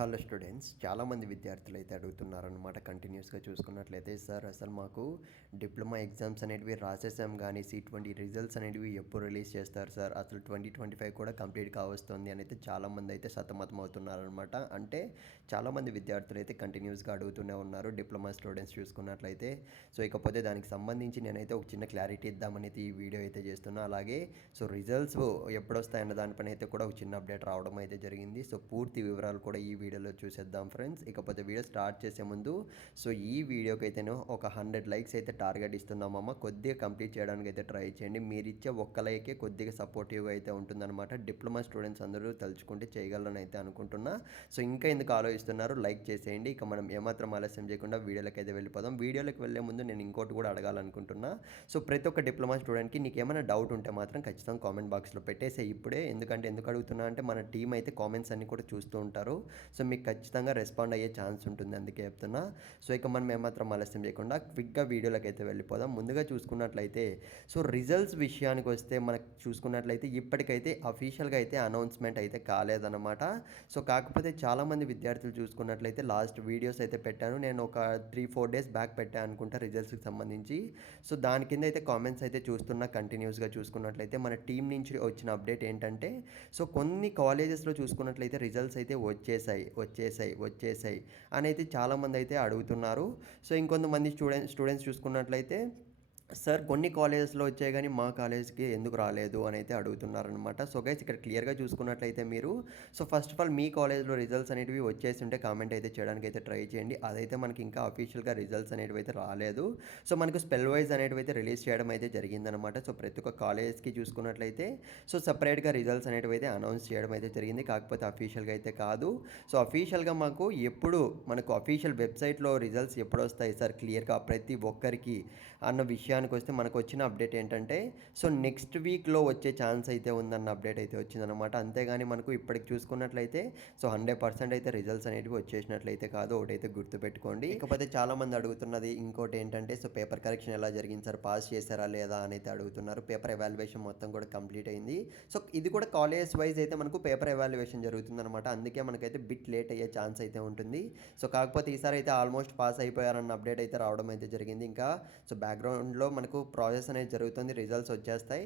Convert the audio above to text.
Hello students, చాలామంది విద్యార్థులు అయితే అడుగుతున్నారనమాట. కంటిన్యూస్గా చూసుకున్నట్లయితే, సార్ అసలు మాకు డిప్లొమా ఎగ్జామ్స్ అనేటివి రాసేసాం కానీ C20 రిజల్ట్స్ అనేటివి ఎప్పుడు రిలీజ్ చేస్తారు సార్, అసలు 2025 కూడా కంప్లీట్ కావస్తుంది అని అయితే చాలామంది అయితే సతమతం అవుతున్నారనమాట. అంటే చాలామంది విద్యార్థులు అయితే కంటిన్యూస్గా అడుగుతూనే ఉన్నారు డిప్లొమా స్టూడెంట్స్ చూసుకున్నట్లయితే. సో ఇకపోతే దానికి సంబంధించి నేనైతే ఒక చిన్న క్లారిటీ ఇద్దామని అయితే ఈ వీడియో అయితే చేస్తున్నా. అలాగే రిజల్ట్స్ ఎప్పుడు వస్తాయన్న దానిపైన అయితే కూడా ఒక చిన్న అప్డేట్ రావడం అయితే జరిగింది. సో పూర్తి వివరాలు కూడా ఈ వీడియోలో చూసేద్దాం ఫ్రెండ్స్. ఇకపోతే వీడియో స్టార్ట్ చేసే ముందు ఈ వీడియోకి అయితేనే ఒక 100 లైక్స్ అయితే టార్గెట్ ఇస్తున్నామమ్మ. కొద్దిగా కంప్లీట్ చేయడానికి అయితే ట్రై చేయండి. మీరు ఇచ్చే ఒక్క లైకే కొద్దిగా సపోర్టివ్గా అయితే ఉంటుందన్నమాట. డిప్లొమా స్టూడెంట్స్ అందరూ తలుచుకుంటే చేయగలరని అయితే అనుకుంటున్నా. ఇంకా ఎందుకు ఆలోచిస్తున్నారు, లైక్ చేసేయండి. ఇక మనం ఏమాత్రం ఆలస్యం చేయకుండా వీడియోలోకి అయితే వెళ్ళిపోదాం. వీడియోలోకి వెళ్ళే ముందు నేను ఇంకోటి కూడా అడగాలనుకుంటున్నా. ప్రతి ఒక్క డిప్లొమా స్టూడెంట్కి నీకు ఏమైనా డౌట్ ఉంటే మాత్రం ఖచ్చితంగా కామెంట్ బాక్స్లో పెట్టేసే ఇప్పుడే. ఎందుకు అడుగుతున్నా అంటే మన టీం అయితే కామెంట్స్ అన్ని కూడా చూస్తూ ఉంటారు. మీకు ఖచ్చితంగా రెస్పాండ్ అయ్యే ఛాన్స్ ఉంటుంది, అందుకే చెప్తున్నా. ఇక మనం ఏమాత్రం ఆలస్యం చేయకుండా క్విక్గా వీడియోలోకి అయితే వెళ్ళిపోదాం. ముందుగా చూసుకున్నట్లయితే రిజల్ట్స్ విషయానికి వస్తే మనకు చూసుకున్నట్లయితే ఇప్పటికైతే అఫీషియల్గా అయితే అనౌన్స్మెంట్ అయితే కాలేదన్నమాట. కాకపోతే చాలామంది విద్యార్థులు చూసుకున్నట్లయితే లాస్ట్ వీడియోస్ అయితే పెట్టాను నేను, ఒక 3-4 డేస్ బ్యాక్ పెట్టాను అనుకుంటా రిజల్ట్స్కి సంబంధించి. దాని కింద అయితే కామెంట్స్ అయితే చూస్తున్నా. కంటిన్యూస్గా చూసుకున్నట్లయితే మన టీం నుంచి వచ్చిన అప్డేట్ ఏంటంటే కొన్ని కాలేజెస్లో చూసుకున్నట్లయితే రిజల్ట్స్ అయితే వచ్చేసాయి అని అయితే చాలామంది అయితే అడుగుతున్నారు. ఇంకొంతమంది స్టూడెంట్స్ చూసుకున్నట్లయితే, సార్ కొన్ని కాలేజెస్లో వచ్చాయి కానీ మా కాలేజ్కి ఎందుకు రాలేదు అని అయితే అడుగుతున్నారనమాట. గైస్ ఇక్కడ క్లియర్గా చూసుకున్నట్లయితే మీరు ఫస్ట్ ఆఫ్ ఆల్ మీ కాలేజ్లో రిజల్ట్స్ అనేటివి వచ్చేసి ఉంటే కామెంట్ అయితే చేయడానికి అయితే ట్రై చేయండి. అదైతే మనకి ఇంకా అఫీషియల్గా రిజల్ట్స్ అనేటివి అయితే రాలేదు. మనకు స్పెల్ వైజ్ అనేటివి అయితే రిలీజ్ చేయడం అయితే జరిగిందనమాట. ప్రతి ఒక్క కాలేజ్కి చూసుకున్నట్లయితే సపరేట్గా రిజల్ట్స్ అనేటివి అయితే అనౌన్స్ చేయడం అయితే జరిగింది. కాకపోతే అఫీషియల్గా అయితే కాదు. అఫీషియల్గా మాకు ఎప్పుడు మనకు అఫీషియల్ వెబ్సైట్లో రిజల్ట్స్ ఎప్పుడు వస్తాయి సార్ క్లియర్గా ప్రతి ఒక్కరికి అన్న విషయానికి వస్తే మనకు వచ్చిన అప్డేట్ ఏంటంటే నెక్స్ట్ వీక్లో వచ్చే ఛాన్స్ అయితే ఉందన్న అప్డేట్ అయితే వచ్చిందనమాట. అంతేగాని మనకు ఇప్పటికి చూసుకున్నట్లయితే 100% అయితే రిజల్ట్స్ అనేటివి వచ్చేసినట్లయితే కాదు, ఒకటైతే గుర్తుపెట్టుకోండి. ఇకపోతే చాలామంది అడుగుతున్నది ఇంకోటి ఏంటంటే పేపర్ కరెక్షన్ ఎలా జరిగింది సార్, పాస్ చేశారా లేదా అని అయితే అడుగుతున్నారు. పేపర్ ఎవాల్యుయేషన్ మొత్తం కూడా కంప్లీట్ అయింది. ఇది కూడా కాలేజ్ వైజ్ అయితే మనకు పేపర్ ఎవాల్యుయేషన్ జరుగుతుందన్నమాట. అందుకే మనకైతే బిట్ లేట్ అయ్యే ఛాన్స్ అయితే ఉంటుంది. కాకపోతే ఈసారి అయితే ఆల్మోస్ట్ పాస్ అయిపోయారన్న అప్డేట్ అయితే రావడం అయితే జరిగింది. ఇంకా బ్యాక్గ్రౌండ్లో మనకు ప్రాసెస్ అనేది జరుగుతుంది, రిజల్ట్స్ వచ్చేస్తాయి.